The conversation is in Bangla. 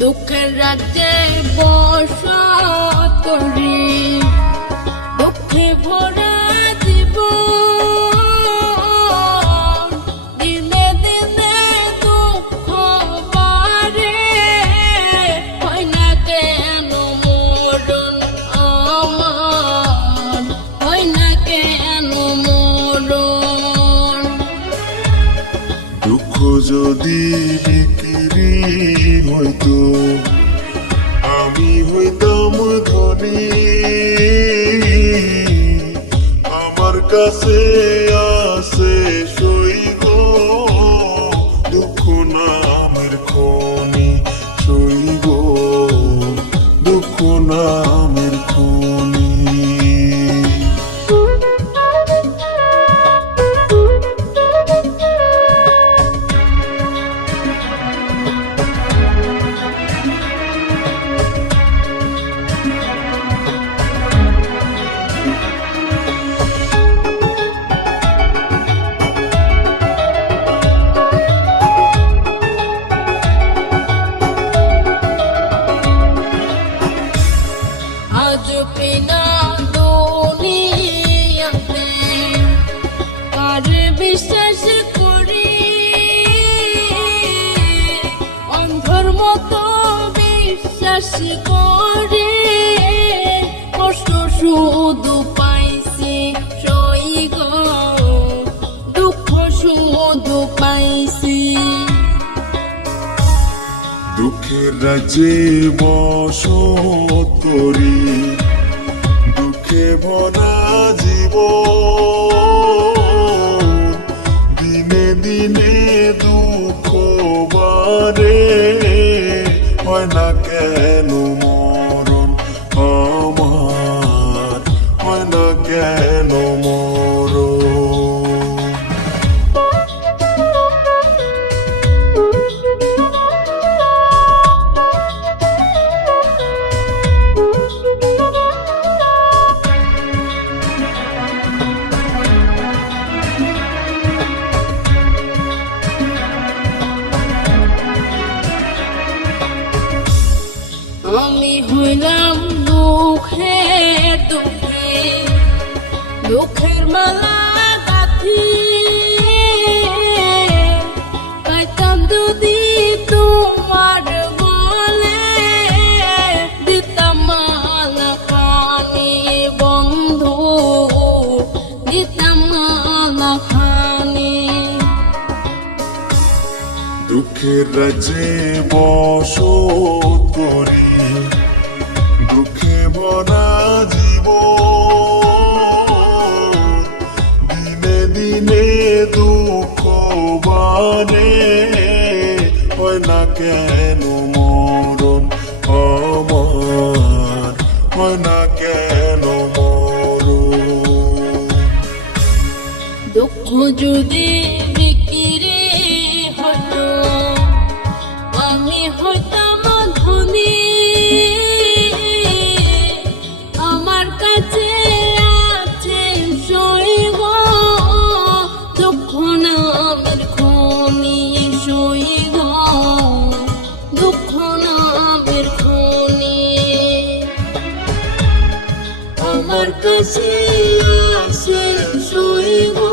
দুঃখের রাজ্যে বসত করি, দুঃখে ভরা জীবন, দিনে দিনে দুঃখ বাড়ে, হয় না কেন মরণ আমার, হয় না কেন মরণ। দুঃখ যদি বিক্রি হইতো আমি হইতাম ধনী, আমার কাছে আছে সই গো দুঃখ নামের খনি, সই গো দুঃখ নামের খনি। আজ বিনা দুনিয়াতে কার বিশ্বাস করি, অন্ধর মতো বিশ্বাস করে, কষ্ট শুধু পাইছি সই গো দুঃখ শুধু পাইছি। দুঃখের রাজ্যে বসত করি, দুঃখে ভরা জীবন, দিনে দিনে দুঃখ বাড়ে, হয় না কেন মরণ আমার, হয় না কেন মরণ। আমি হইলাম দুঃখের দুঃখে, দুঃখের মালা গাথি, পাইতাম যদি তোমার গলে, দিতাম মালা খানি বন্ধু, দিতাম মালা খানি। দুঃখের রাজ্যে বসত করি, দুঃখে ভরা জীবন, দিনে দিনে দুঃখ বাড়ে, হয় না কেন মরণ আমার, হয় না কেন মরণ। দুঃখ যদি বিক্রি হতো আমি হইতাম ধনী, আমার কাছে আছে সই গো দুঃখ নামের খনি, সই গো দুঃখ নামের খনি। আমার কাছে আছে সই গো